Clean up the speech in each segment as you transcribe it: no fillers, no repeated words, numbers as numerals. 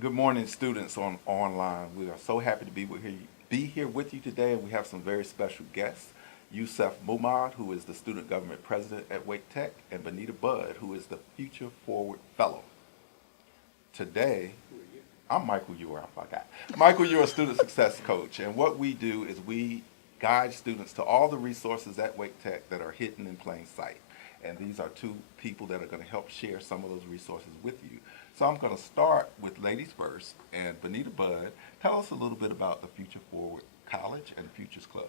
Good morning, students on online. We are so happy to be here with you today, and we have some very special guests. Yusef Mumad, who is the Student Government President at Wake Tech, and Benita Budd, who is the Future Forward Fellow. Today, I'm Michael Eure, I forgot. Michael Eure, Student Success Coach, and what we do is we guide students to all the resources at Wake Tech that are hidden in plain sight. And these are two people that are going to help share some of those resources with you. So I'm going to start with ladies first, and Benita Budd, tell us a little bit about the Future Forward College and Futures Club.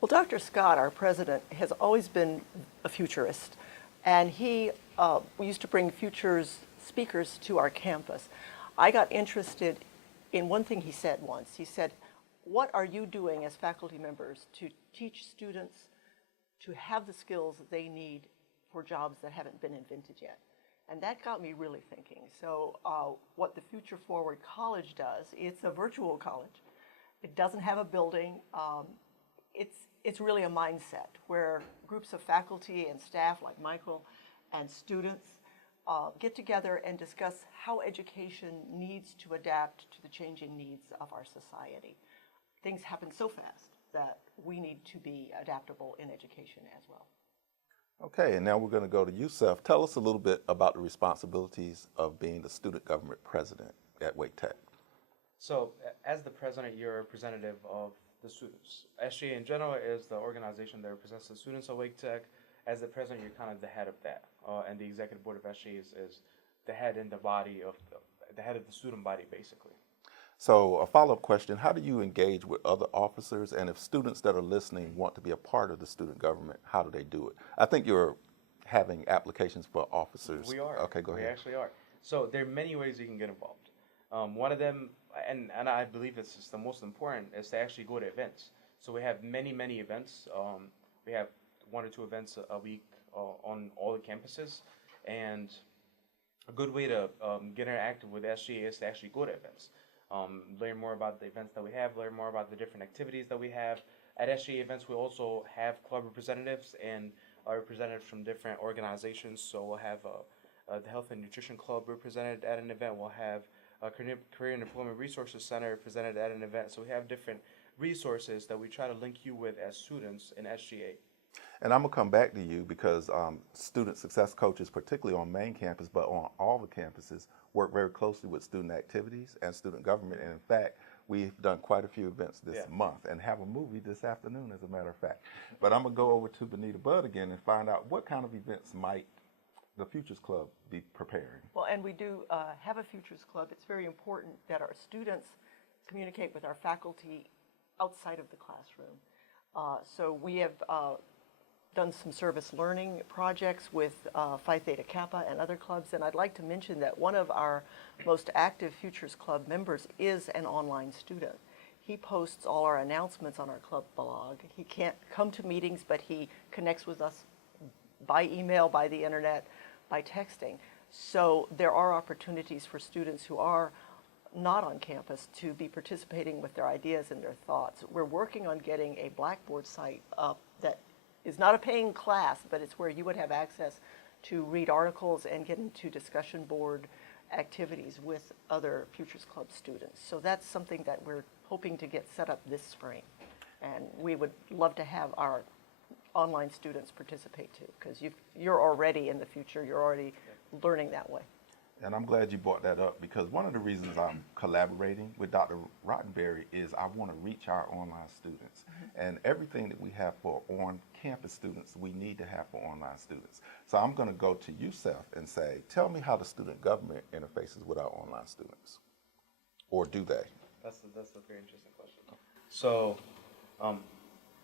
Well, Dr. Scott, our president, has always been a futurist, and he used to bring futures speakers to our campus. I got interested in one thing he said once. He said, what are you doing as faculty members to teach students to have the skills that they need for jobs that haven't been invented yet? And that got me really thinking. So what the Future Forward College does, it's a virtual college. It doesn't have a building. It's really a mindset where groups of faculty and staff like Michael and students get together and discuss how education needs to adapt to the changing needs of our society. Things happen so fast that we need to be adaptable in education as well. Okay, and now we're going to go to Yusef. Tell us a little bit about the responsibilities of being the Student Government President at Wake Tech. So, as the president, you're a representative of the students. SGA in general is the organization that represents the students of Wake Tech. As the president, you're kind of the head of that, and the executive board of SGA is the head and the body of the head of the student body, basically. So a follow-up question, how do you engage with other officers, and if students that are listening want to be a part of the student government, how do they do it? I think you're having applications for officers. We are. Okay, go ahead. We actually are. So there are many ways you can get involved. One of them, and I believe this is the most important, is to actually go to events. So we have many events. We have 1 or 2 events a week on all the campuses, and a good way to get interactive with SGA is to actually go to events. Learn more about the events that we have, learn more about the different activities that we have. At SGA events, we also have club representatives and representatives from different organizations. So we'll have the Health and Nutrition Club represented at an event. We'll have a Career and Employment Resources Center represented at an event. So we have different resources that we try to link you with as students in SGA. And I'm going to come back to you because student success coaches, particularly on main campus, but on all the campuses, work very closely with student activities and student government. And in fact, we've done quite a few events this month and have a movie this afternoon, as a matter of fact. But I'm going to go over to Benita Budd again and find out what kind of events might the Futures Club be preparing. Well, and we do have a Futures Club. It's very important that our students communicate with our faculty outside of the classroom. So we have done some service learning projects with Phi Theta Kappa and other clubs, and I'd like to mention that one of our most active Futures Club members is an online student. He posts all our announcements on our club blog. He can't come to meetings, but he connects with us by email, by the internet, by texting. So there are opportunities for students who are not on campus to be participating with their ideas and their thoughts. We're working on getting a Blackboard site up that is not a paying class, but it's where you would have access to read articles and get into discussion board activities with other Futures Club students. So that's something that we're hoping to get set up this spring. And we would love to have our online students participate too, because you're already in the future, you're already learning that way. And I'm glad you brought that up because one of the reasons I'm collaborating with Dr. Rottenberry is I want to reach our online students. And everything that we have for on-campus students, we need to have for online students. So I'm going to go to Yusef and say, tell me how the student government interfaces with our online students. Or do they? That's a very interesting question. So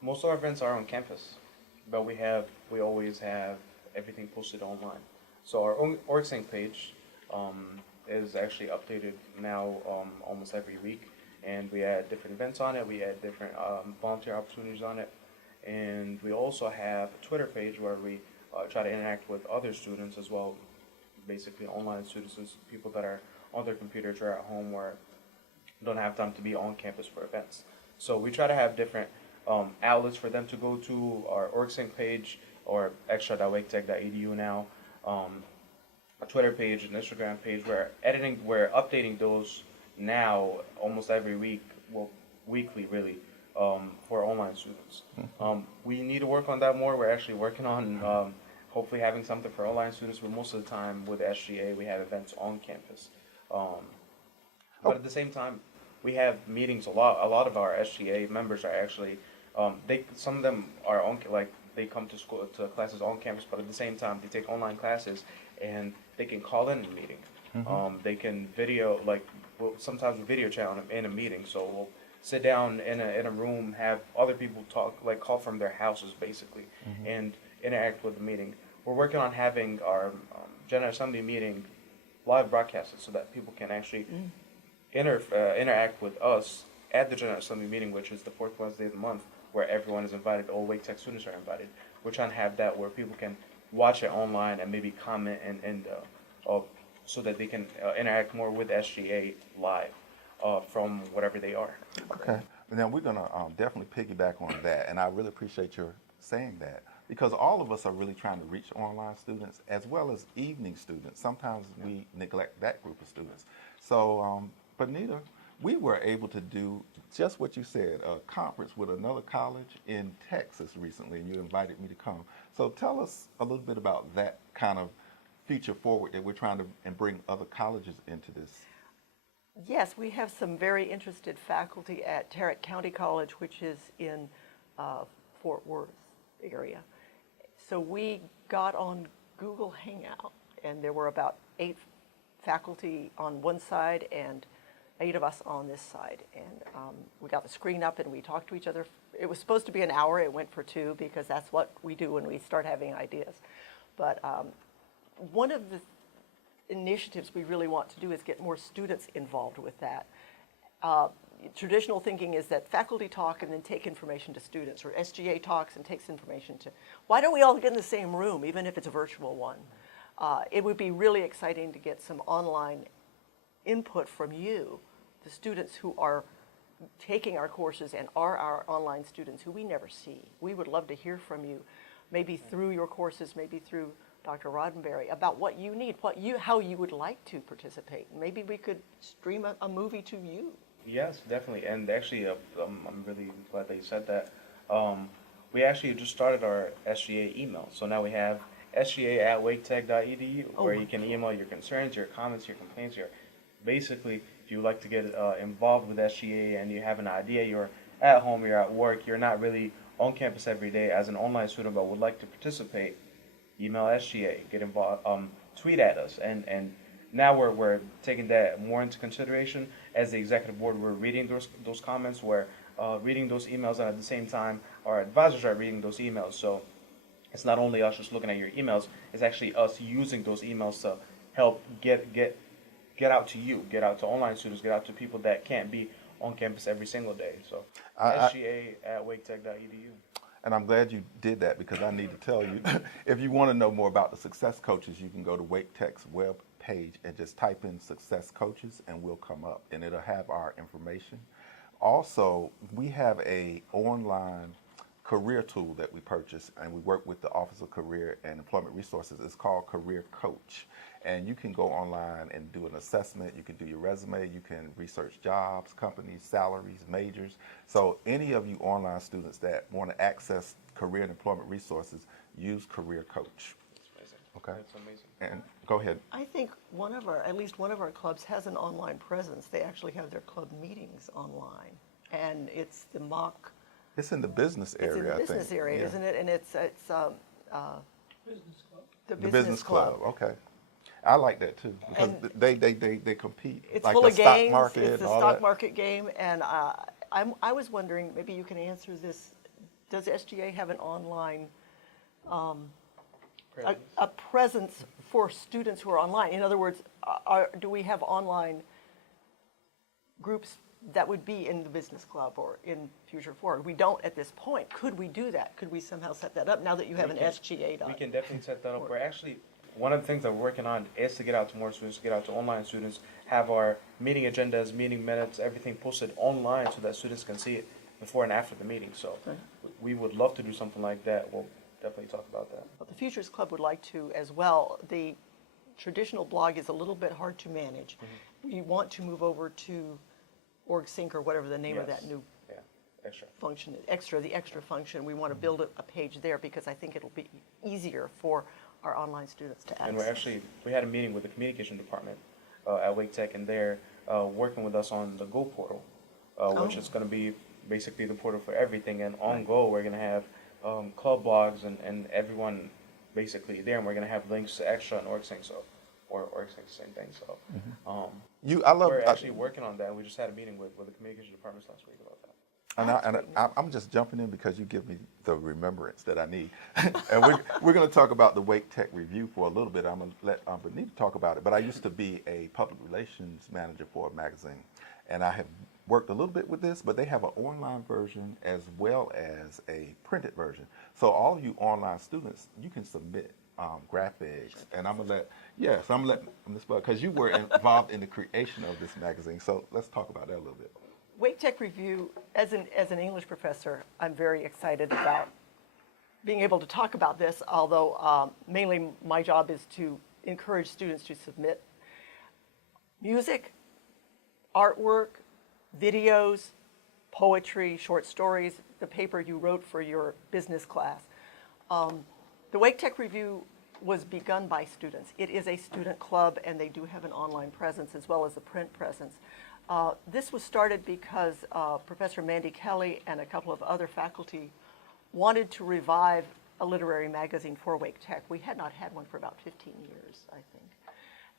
most of our events are on campus, but we always have everything posted online. So our OrgSync page is actually updated now almost every week, and we add different events on it, we add different volunteer opportunities on it, and we also have a Twitter page where we try to interact with other students as well, basically online students, people that are on their computers or at home or don't have time to be on campus for events. So we try to have different outlets for them to go to, our OrgSync page or extra.waketech.edu now, a Twitter page, an Instagram page. We're updating those now almost every week, well, weekly really, for online students. We need to work on that more. We're actually working on hopefully having something for online students, but most of the time with SGA, we have events on campus. But at the same time, we have meetings a lot. A lot of our SGA members are actually, some of them are on, like, they come to school, to classes on campus, but at the same time, they take online classes, and they can call in a meeting. They can video, like, sometimes we video chat in a meeting, so we'll sit down in a room, have other people talk, like call from their houses basically, and interact with the meeting. We're working on having our General Assembly meeting live broadcasted so that people can actually interact with us at the General Assembly meeting, which is the fourth Wednesday of the month, where everyone is invited. All Wake Tech students are invited. We're trying to have that where people can watch it online and maybe comment and so that they can interact more with SGA live from wherever they are. Okay. Now we're going to definitely piggyback on that, and I really appreciate your saying that, because all of us are really trying to reach online students as well as evening students. Sometimes we neglect that group of students. So, Bonita, we were able to do just what you said, a conference with another college in Texas recently, and you invited me to come. So tell us a little bit about that kind of feature forward that we're trying to and bring other colleges into this. Yes, we have some very interested faculty at Tarrant County College, which is in Fort Worth area. So we got on Google Hangout, and there were about 8 faculty on one side and 8 of us on this side. And we got the screen up and we talked to each other. It was supposed to be an hour. It went for 2 because that's what we do when we start having ideas. But one of the initiatives we really want to do is get more students involved with that. Traditional thinking is that faculty talk and then take information to students, or SGA talks and takes information to. Why don't we all get in the same room, even if it's a virtual one? It would be really exciting to get some online input from you, the students who are taking our courses and are our online students who we never see. We would love to hear from you, maybe through your courses, maybe through Dr. Roddenberry, about what you need, how you would like to participate. Maybe we could stream a movie to you. Yes, definitely. And actually, I'm really glad that you said that. We actually just started our SGA email. So now we have sga@waketech.edu, where you can email your concerns, your comments, your complaints. Basically, if you would like to get involved with SGA and you have an idea, you're at home, you're at work, you're not really on campus every day as an online student, but would like to participate, email SGA, get involved, tweet at us, and now we're taking that more into consideration as the executive board. We're reading those comments, we're reading those emails, and at the same time, our advisors are reading those emails. So it's not only us just looking at your emails; it's actually us using those emails to help get out to you, get out to online students, get out to people that can't be on campus every single day. So SGA@waketech.edu. And I'm glad you did that, because I need to tell you, if you want to know more about the success coaches, you can go to Wake Tech's web page and just type in success coaches and we'll come up and it'll have our information. Also, we have a online career tool that we purchased, and we work with the Office of Career and Employment Resources. It's called Career Coach. And you can go online and do an assessment. You can do your resume. You can research jobs, companies, salaries, majors. So any of you online students that want to access career and employment resources, use Career Coach. That's amazing. Okay. That's amazing. And go ahead. I think at least one of our clubs has an online presence. They actually have their club meetings online, and it's the mock. It's in the business area, It's in the I business think. area, Yeah. isn't it? And it's Business club. the The business club. Okay. I like that too, because And they compete. It's like full the of stock games. market It's and the all stock that. market game, and I was wondering, maybe you can answer this. Does SGA have an online a presence for students who are online? In other words, do we have online groups that would be in the business club or in Future Forward? We don't at this point. Could we do that? Could we somehow set that up now that you have an SGA done? We can definitely set that up. We're actually, one of the things that we're working on is to get out to more students, get out to online students, have our meeting agendas, meeting minutes, everything posted online so that students can see it before and after the meeting. So we would love to do something like that. We'll definitely talk about that. But the Futures Club would like to as well. The traditional blog is a little bit hard to manage, we want to move over to OrgSync or whatever the name of that Yes. new Yeah, extra. function is, the extra function. We want to build a page there because I think it'll be easier for our online students to And access. we had a meeting with the communication department at Wake Tech, and they're working with us on the Go portal, which is going to be basically the portal for everything. And on Go, we're going to have club blogs and everyone basically there, and we're going to have links to Extra and OrgSync, or OrgSync, same thing. So I love. we're actually working on that. We just had a meeting with the communication departments last week about that. I'm just jumping in because you give me the remembrance that I need. And we're going to talk about the Wake Tech Review for a little bit. I'm going to let Benita talk about it. But I used to be a public relations manager for a magazine. And I have worked a little bit with this, but they have an online version as well as a printed version. So all you online students, you can submit graphics. And I'm going to let Ms. Bud, because you were involved in the creation of this magazine. So let's talk about that a little bit. Wake Tech Review, as an English professor, I'm very excited about being able to talk about this, although mainly my job is to encourage students to submit music, artwork, videos, poetry, short stories, the paper you wrote for your business class. The Wake Tech Review was begun by students. It is a student club, and they do have an online presence as well as a print presence. This was started because Professor Mandy Kelly and a couple of other faculty wanted to revive a literary magazine for Wake Tech. We had not had one for about 15 years, I think.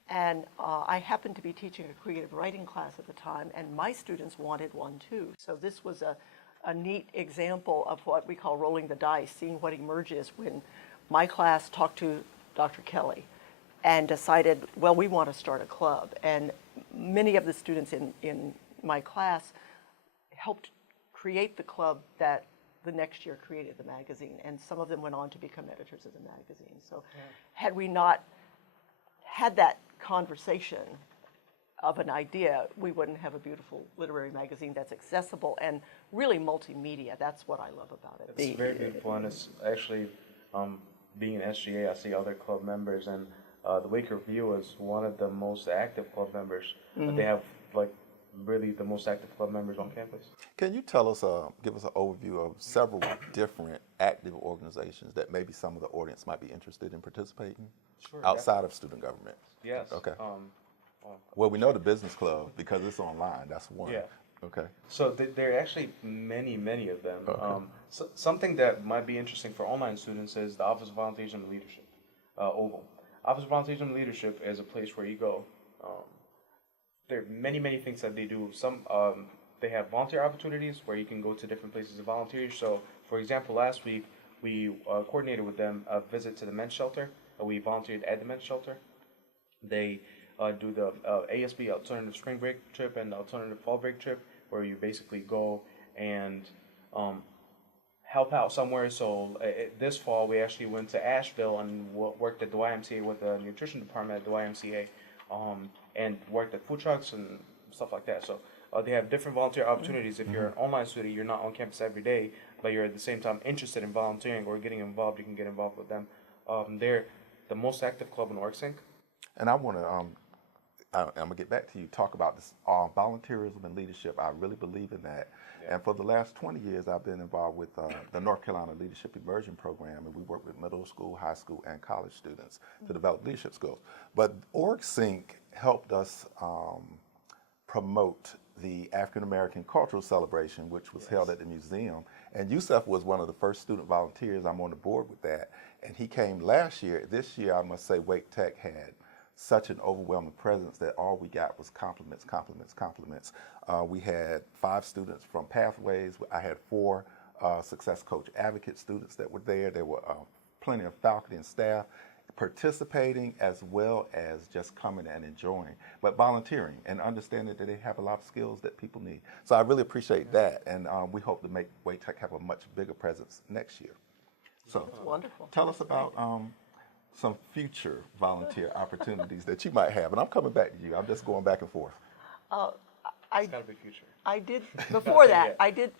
And I happened to be teaching a creative writing class at the time, and my students wanted one too. So this was a neat example of what we call rolling the dice, seeing what emerges when my class talked to Dr. Kelly and decided, well, we want to start a club. And many of the students in my class helped create the club that the next year created the magazine. And some of them went on to become editors of the magazine. So had we not had that conversation of an idea, we wouldn't have a beautiful literary magazine that's accessible and really multimedia. That's what I love about it. It's very beautiful, and it's actually, being an SGA, I see other club members, and the Wake Review is one of the most active club members. They have really the most active club members on campus. Can you tell us, give us an overview of several different active organizations that maybe some of the audience might be interested in participating outside of student government? Yes. Okay. Well, we know the business club because it's online. That's one. Yeah. Okay. So there are actually many of them. Okay. So something that might be interesting for online students is the Office of Volunteerism and Leadership, OVAL. Office of Volunteerism and Leadership is a place where you go. There are many things that they do. They have volunteer opportunities where you can go to different places to volunteer. So, for example, last week we coordinated with them a visit to the men's shelter. We volunteered at the men's shelter. They do the ASB alternative spring break trip and the alternative fall break trip, where you basically go and help out somewhere. So this fall we actually went to Asheville and worked at the YMCA with the nutrition department at the YMCA, and worked at food trucks and stuff like that. So they have different volunteer opportunities. If you're an online student, you're not on campus every day, but you're at the same time interested in volunteering or getting involved, you can get involved with them. They're the most active club in OrgSync. And I want to, I'm going to get back to you, talk about this volunteerism and leadership. I really believe in that. Yeah. And for the last 20 years, I've been involved with the North Carolina Leadership Immersion Program, and we work with middle school, high school, and college students to develop leadership skills. But OrgSync helped us promote the African American Cultural Celebration, which was held at the museum. And Yusef was one of the first student volunteers. I'm on the board with that. And he came last year. This year, I must say, Wake Tech had such an overwhelming presence that all we got was compliments. We had 5 students from Pathways. I had 4 Success Coach Advocate students that were there. There were plenty of faculty and staff participating, as well as just coming and enjoying, but volunteering and understanding that they have a lot of skills that people need. So I really appreciate that, and we hope to make Wake Tech have a much bigger presence next year. So That's wonderful. Tell us about some future volunteer opportunities that you might have, and I'm coming back to you. I'm just going back and forth. It's got to be future. I did, before that, I did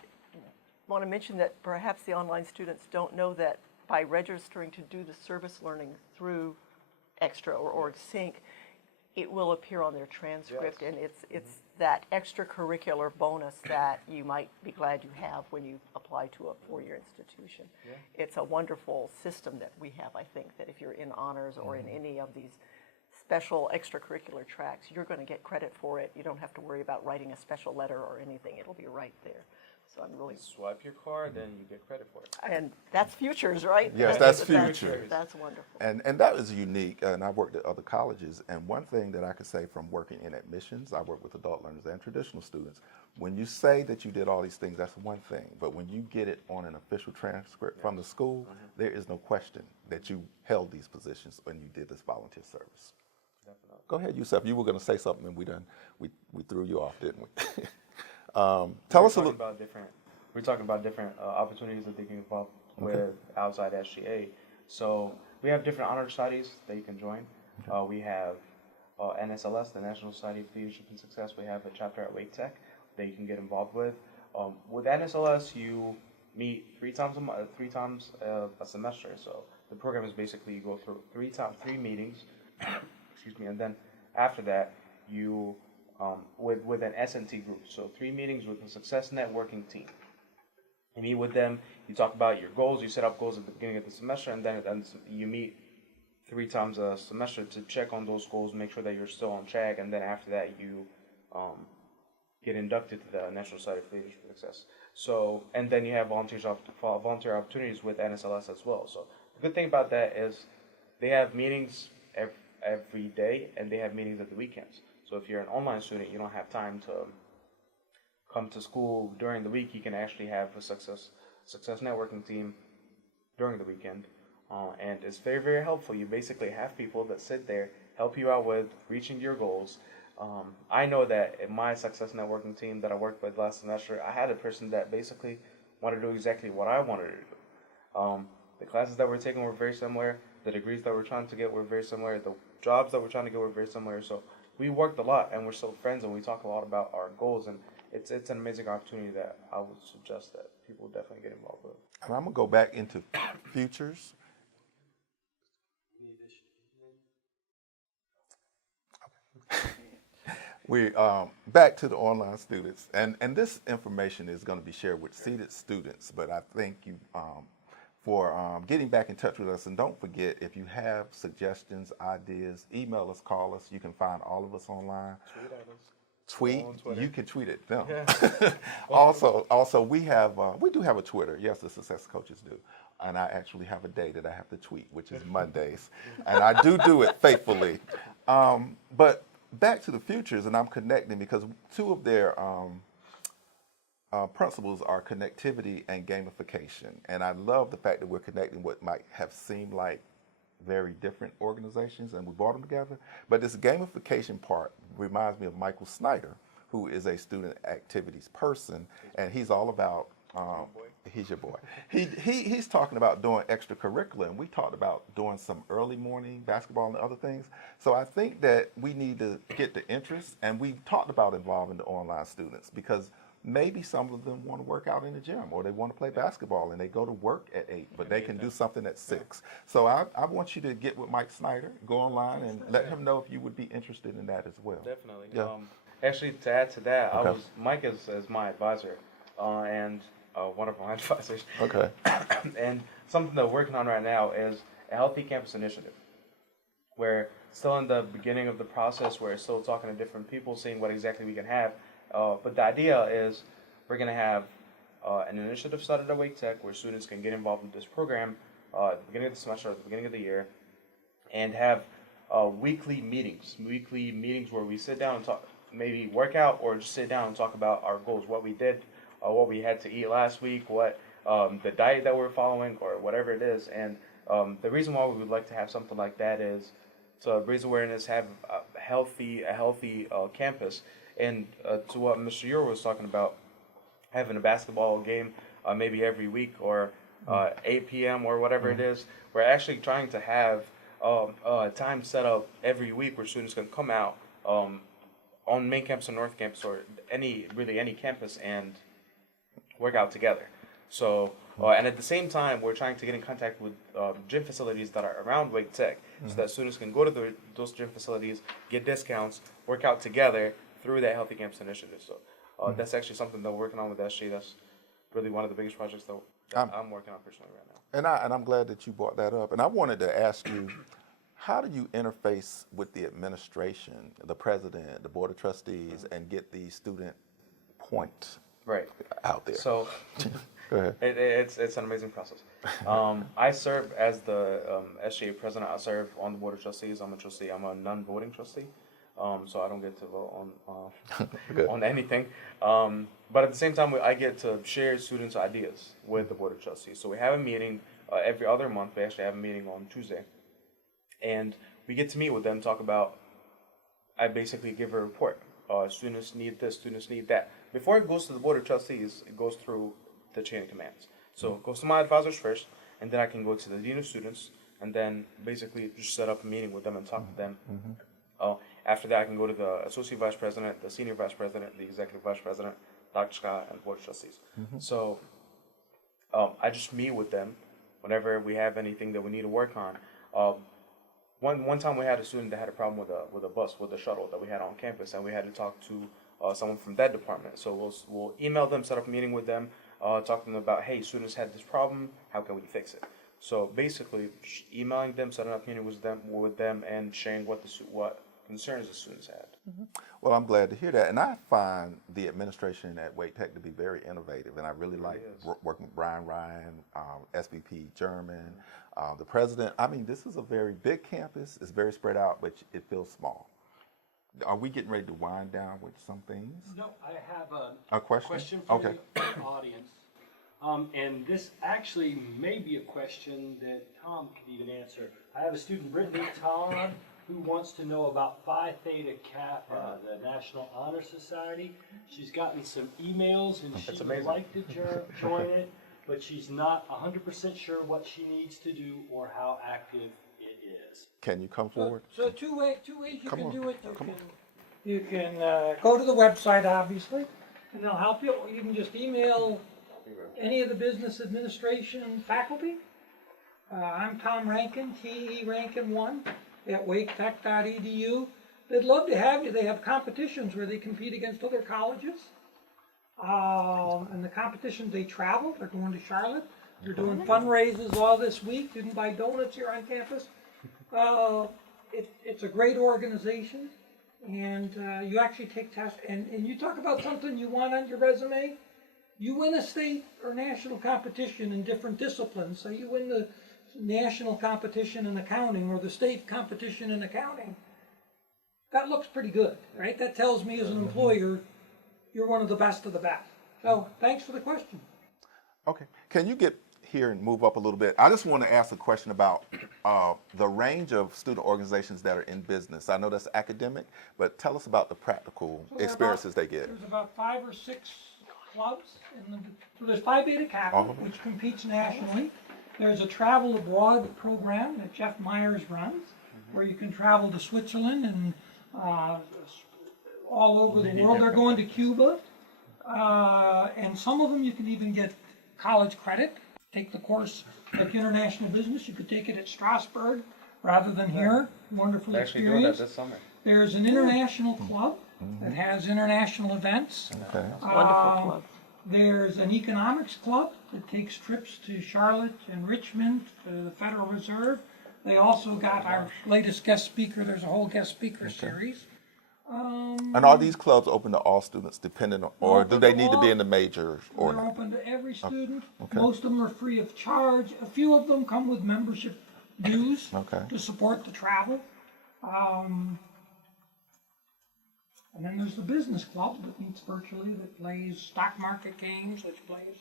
want to mention that perhaps the online students don't know that by registering to do the service learning through Extra or OrgSync, it will appear on their transcript, Yes. and it's that extracurricular bonus that you might be glad you have when you apply to a four-year institution. Yeah. It's a wonderful system that we have, I think, that if you're in honors or in any of these special extracurricular tracks, you're going to get credit for it. You don't have to worry about writing a special letter or anything. It'll be right there. So I'm really, Swipe your card, and you get credit for it. and that's futures, right? Yes, that's That's- futures. That's wonderful. And that is unique, and I've worked at other colleges, and one thing that I could say from working in admissions, I work with adult learners and traditional students, when you say that you did all these things, that's one thing, but when you get it on an official transcript from the school, there is no question that you held these positions when you did this volunteer service. Definitely. Go ahead, Yusuf, you were going to say something, and we threw you off, didn't we? Tell us a little. We're talking about different opportunities that they can involve with outside SGA. So we have different honor studies that you can join. We have NSLS, the National Society of Leadership and Success. We have a chapter at Wake Tech that you can get involved with. With NSLS, you meet three times a semester. So the program is basically you go through three meetings, excuse me, and then after that you with an S&T group. So 3 meetings with a success networking team. You meet with them, you talk about your goals, you set up goals at the beginning of the semester, and then you meet 3 times a semester to check on those goals, make sure that you're still on track, and then after that you get inducted to the National Society of Leadership and Success. So, and then you have volunteer opportunities with NSLS as well. So the good thing about that is they have meetings every day, and they have meetings at the weekends. So if you're an online student, you don't have time to come to school during the week. You can actually have a success networking team during the weekend, and it's very, very helpful. You basically have people that sit there, help you out with reaching your goals. I know that in my success networking team that I worked with last semester, I had a person that basically wanted to do exactly what I wanted to do. The classes that we're taking were very similar. The degrees that we're trying to get were very similar. The jobs that we're trying to get were very similar. So we worked a lot, and we're still friends, and we talk a lot about our goals, and it's an amazing opportunity that I would suggest that people definitely get involved with. And I'm going to go back into futures. We back to the online students, and this information is going to be shared with seated students, but I thank you for getting back in touch with us. And don't forget, if you have suggestions, ideas, email us, call us. You can find all of us online. Tweet at us. Tweet, you can tweet at them. Yeah. Also, we do have a Twitter. Yes, the success coaches do. And I actually have a day that I have to tweet, which is Mondays. And I do it faithfully. But back to the futures, and I'm connecting because 2 of their principles are connectivity and gamification. And I love the fact that we're connecting what might have seemed like very different organizations, and we brought them together. But this gamification part reminds me of Michael Snyder, who is a student activities person, and he's all about he's your boy. He's talking about doing extracurricular, and we talked about doing some early morning basketball and other things. So I think that we need to get the interest, and we talked about involving the online students because maybe some of them want to work out in the gym, or they want to play basketball and they go to work at 8, but they can do something at 6. So I want you to get with Mike Snyder, go online and let him know if you would be interested in that as well. Definitely. Yeah. Actually, to add to that, Okay. Mike is my advisor, and one of my advisors. Okay. And something that we're working on right now is a healthy campus initiative. We're still in the beginning of the process. We're still talking to different people, seeing what exactly we can have. But the idea is we're going to have an initiative started at Wake Tech where students can get involved in this program at the beginning of the semester, at the beginning of the year, and have weekly meetings where we sit down and talk, maybe work out or just sit down and talk about our goals, what we did, what we had to eat last week, what the diet that we're following, or whatever it is. And the reason why we would like to have something like that is to raise awareness, have a healthy campus. And to what Mr. Eure was talking about, having a basketball game maybe every week or 8 p.m. or whatever it is, we're actually trying to have a time set up every week where students can come out on main campus or north campus or any campus and work out together. So And at the same time, we're trying to get in contact with gym facilities that are around Wake Tech, so that students can go to those gym facilities, get discounts, work out together through that Healthy Campus initiative. So that's actually something that we're working on with SG. That's really one of the biggest projects that I'm working on personally right now. And I'm glad that you brought that up. And I wanted to ask you, how do you interface with the administration, the president, the board of trustees, and get these student points out there? So go ahead. It's an amazing process. I serve as the SGA president. I serve on the board of trustees. I'm a trustee. I'm a non-voting trustee, so I don't get to vote on anything. But at the same time, I get to share students' ideas with the board of trustees. So we have a meeting every other month. We actually have a meeting on Tuesday, and we get to meet with them, talk about. I basically give a report. Students need this. Students need that. Before it goes to the board of trustees, it goes through the chain of commands. So it goes to my advisors first, and then I can go to the dean of students, and then basically just set up a meeting with them and talk to them. After that, I can go to the associate vice president, the senior vice president, the executive vice president, Dr. Scott, and the board of trustees. So I just meet with them whenever we have anything that we need to work on. One time we had a student that had a problem with a bus, with a shuttle that we had on campus, and we had to talk to someone from that department. So we'll email them, set up a meeting with them, talk to them about, hey, students had this problem, how can we fix it? So basically, emailing them, setting up meetings with them, and sharing what concerns the students had. Well, I'm glad to hear that. And I find the administration at Wake Tech to be very innovative, and I really like working with Brian Ryan, SVP German, the president. I mean, this is a very big campus. It's very spread out, but it feels small. Are we getting ready to wind down with some things? No, I have A question? for Okay. the audience. And this actually may be a question that Tom could even answer. I have a student, Brittany Todd, who wants to know about Phi Theta Kappa, the National Honor Society. She's gotten some emails and she would like to join it, but she's not 100% sure what she needs to do or how active it is. Can you come forward? So two ways you Come can on. do it. You can go to the website, obviously, and they'll help you. Or you can just email any of the business administration faculty. I'm Tom Rankin, TE Rankin 1 at waketech.edu. They'd love to have you. They have competitions where they compete against other colleges. And the competitions, they travel. They're going to Charlotte. They're doing fundraisers all this week. You can buy donuts here on campus. It's a great organization, and you actually take tests. And you talk about something you want on your resume. You win a state or national competition in different disciplines. So you win the national competition in accounting or the state competition in accounting. That looks pretty good, right? That tells me as an employer, you're one of the best of the best. So thanks for the question. Okay. Can you get here and move up a little bit? I just want to ask a question about the range of student organizations that are in business. I know that's academic, but tell us about the practical experiences they get. There's about 5 or 6 clubs. So there's Phi Theta Kappa, which competes nationally. There's a travel abroad program that Jeff Myers runs, where you can travel to Switzerland and all over the world. They're going to Cuba. And some of them you can even get college credit. Take the course like international business. You could take it at Strasbourg rather than here. Wonderful They're actually doing that experience. this summer. There's an international club that has international events. Okay. Wonderful club. There's an economics club that takes trips to Charlotte and Richmond to the Federal Reserve. They also got our latest guest speaker. There's a whole guest speaker series. And are these clubs open to all students, depending on, or do they need to be in the majors or They're not? open to every student. Okay. Most of them are free of charge. A few of them come with membership dues to support the travel. And then there's the business club that meets virtually, that plays stock market games, which plays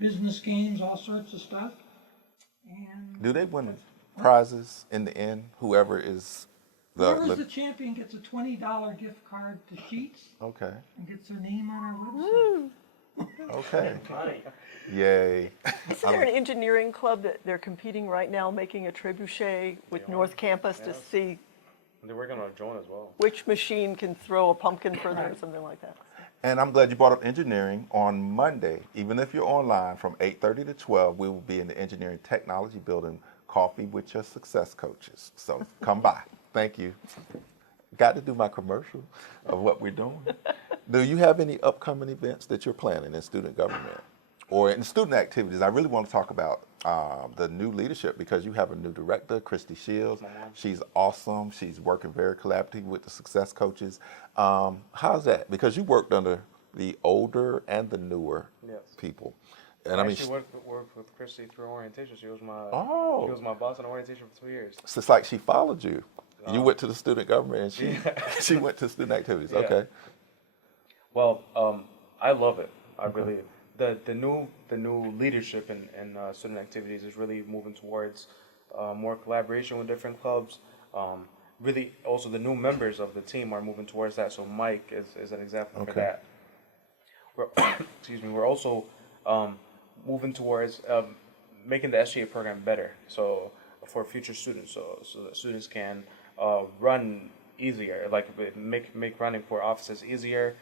business games, all sorts of stuff. And Do they win prizes in the end? Whoever is whoever's the champion gets a $20 gift card to Sheets Okay. and gets their name on our website. Okay. Funny. Yay. Isn't there an engineering club that they're competing right now, making a trebuchet with North Campus to see They're working on a drone as well. which machine can throw a pumpkin further or something like that? And I'm glad you brought up engineering. On Monday, even if you're online, from 8:30 to 12, we will be in the Engineering Technology Building, coffee with your success coaches. So come by. Thank you. Got to do my commercial of what we're doing. Do you have any upcoming events that you're planning in student government or in student activities? I really want to talk about the new leadership because you have a new director, Christy Shields. She's awesome. She's working very collaboratively with the success coaches. How's that? Because you worked under the older and the newer people. And I actually worked with Christy through orientation. She was my boss in orientation for 2 years. So it's like she followed you. You went to the student government and she went to student activities. Yeah. Okay. Well, I love it. I really the new leadership in student activities is really moving towards more collaboration with different clubs. Really, also the new members of the team are moving towards that. So Mike is an example for that. We're also moving towards making the SGA program better. So for future students, so that students can run easier, like make running for offices easier.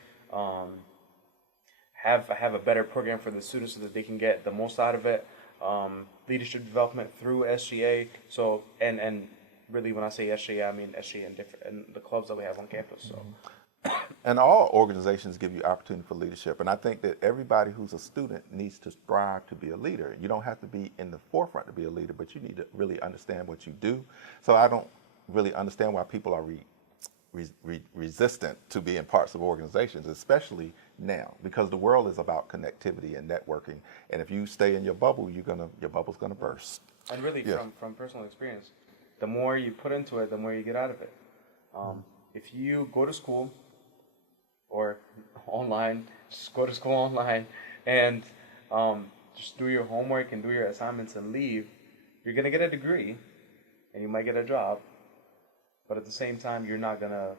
Have a better program for the students so that they can get the most out of it. Leadership development through SGA. So and really, when I say SGA, I mean SGA and the clubs that we have on campus. So. And all organizations give you opportunity for leadership. And I think that everybody who's a student needs to strive to be a leader. You don't have to be in the forefront to be a leader, but you need to really understand what you do. So I don't really understand why people are resistant to being parts of organizations, especially now, because the world is about connectivity and networking. And if you stay in your bubble, your bubble's gonna burst. And really, from personal experience, the more you put into it, the more you get out of it. If you go to school or online, just go to school online and just do your homework and do your assignments and leave, you're gonna get a degree and you might get a job. But at the same time, you're not going to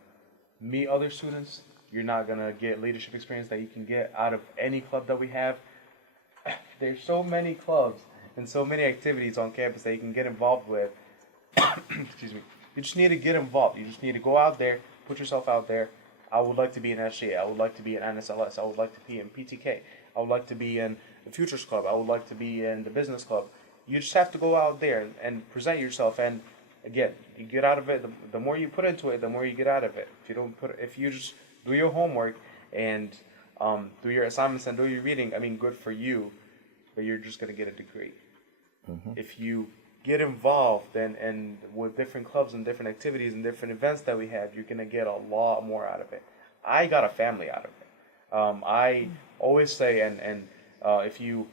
meet other students. You're not going to get leadership experience that you can get out of any club that we have. There's so many clubs and so many activities on campus that you can get involved with. Excuse me. You just need to get involved. You just need to go out there, put yourself out there. I would like to be in SGA. I would like to be in NSLS. I would like to be in PTK. I would like to be in the Futures Club. I would like to be in the Business Club. You just have to go out there and present yourself. And again, you get out of it. The more you put into it, the more you get out of it. If you just do your homework and do your assignments and do your reading, I mean, good for you, but you're just gonna get a degree. Mm-hmm. If you get involved and with different clubs and different activities and different events that we have, you're gonna get a lot more out of it. I got a family out of it. I always say, and if you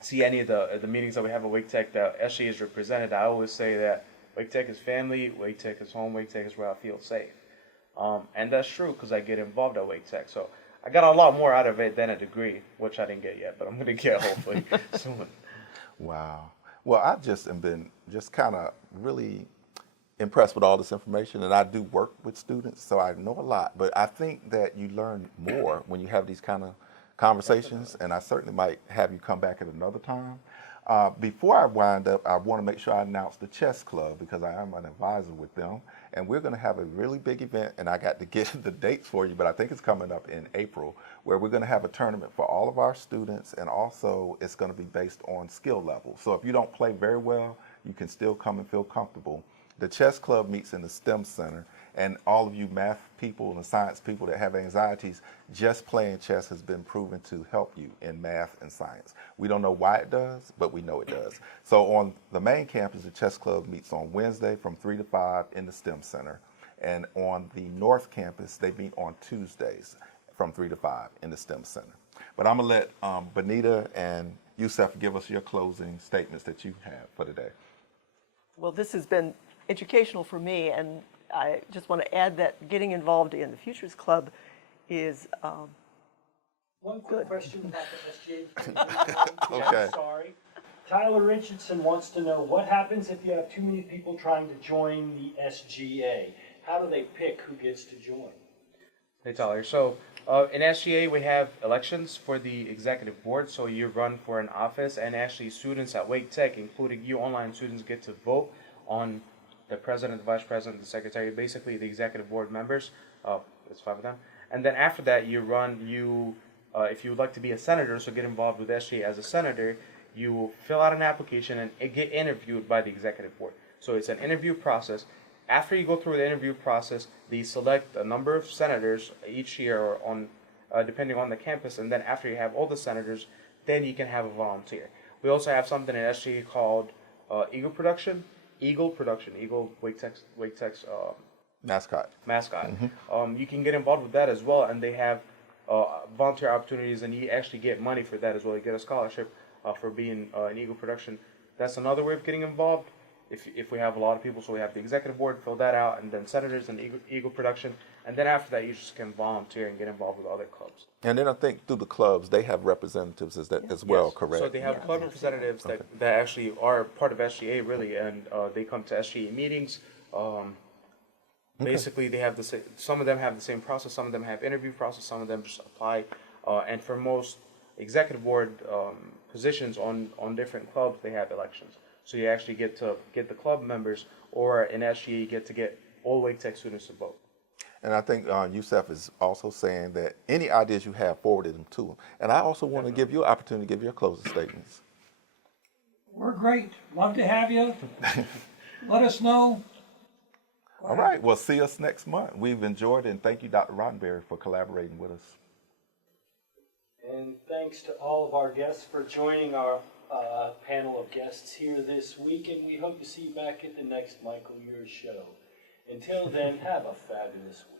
see any of the meetings that we have at Wake Tech that SGA is represented, I always say that Wake Tech is family, Wake Tech is home, Wake Tech is where I feel safe. And that's true because I get involved at Wake Tech. So I got a lot more out of it than a degree, which I didn't get yet, but I'm going to get hopefully soon. Wow. Well, I've just been kind of really impressed with all this information, and I do work with students, so I know a lot. But I think that you learn more when you have these kind of conversations, and I certainly might have you come back at another time. Before I wind up, I want to make sure I announce the chess club because I am an advisor with them, and we're going to have a really big event, and I got to get the dates for you, but I think it's coming up in April, where we're going to have a tournament for all of our students, and also it's going to be based on skill level. So if you don't play very well, you can still come and feel comfortable. The chess club meets in the STEM Center, and all of you math people and science people that have anxieties, just playing chess has been proven to help you in math and science. We don't know why it does, but we know it does. So on the main campus, the chess club meets on Wednesday from 3 to 5 in the STEM Center. And on the North Campus, they meet on Tuesdays from 3 to 5 in the STEM Center. But I'm going to let Bonita and Yusef give us your closing statements that you have for today. Well, this has been educational for me, and I just want to add that getting involved in the Futures Club is One quick question about the SGA. Okay. I'm sorry. Tyler Richardson wants to know what happens if you have too many people trying to join the SGA. How do they pick who gets to join? Hey Tyler, so in SGA we have elections for the executive board, so you run for an office, and actually students at Wake Tech, including you online students, get to vote on the president, the vice president, the secretary, basically the executive board members. There's 5 of them. And then after that, if you would like to be a senator, so get involved with SGA as a senator, you fill out an application and get interviewed by the executive board. So it's an interview process. After you go through the interview process, they select a number of senators each year on depending on the campus, and then after you have all the senators, then you can have a volunteer. We also have something in SGA called Eagle Production, Eagle Wake Tech's Mascot. mascot. You can get involved with that as well, and they have volunteer opportunities, and you actually get money for that as well. You get a scholarship for being an Eagle Production. That's another way of getting involved. If we have a lot of people, so we have the executive board, fill that out, and then senators and Eagle Production, and then after that, you just can volunteer and get involved with other clubs. And then I think through the clubs, they have representatives as well, Yes. correct? So they have club representatives that actually are part of SGA, really, and they come to SGA meetings. Basically, they have the same. Some of them have the same process. Some of them have interview process. Some of them just apply. And for most executive board positions on different clubs, they have elections. So you actually get to get the club members, or in SGA, you get to get all Wake Tech students to vote. And I think Youssef is also saying that any ideas you have, forwarded them to him. And I also want to give you an opportunity to give your closing statements. We're great. Love to have you. Let us know. All right. Well, see us next month. We've enjoyed it, and thank you, Dr. Roddenberry, for collaborating with us. And thanks to all of our guests for joining our panel of guests here this week, and we hope to see you back at the next Michael Eure show. Until then, have a fabulous week.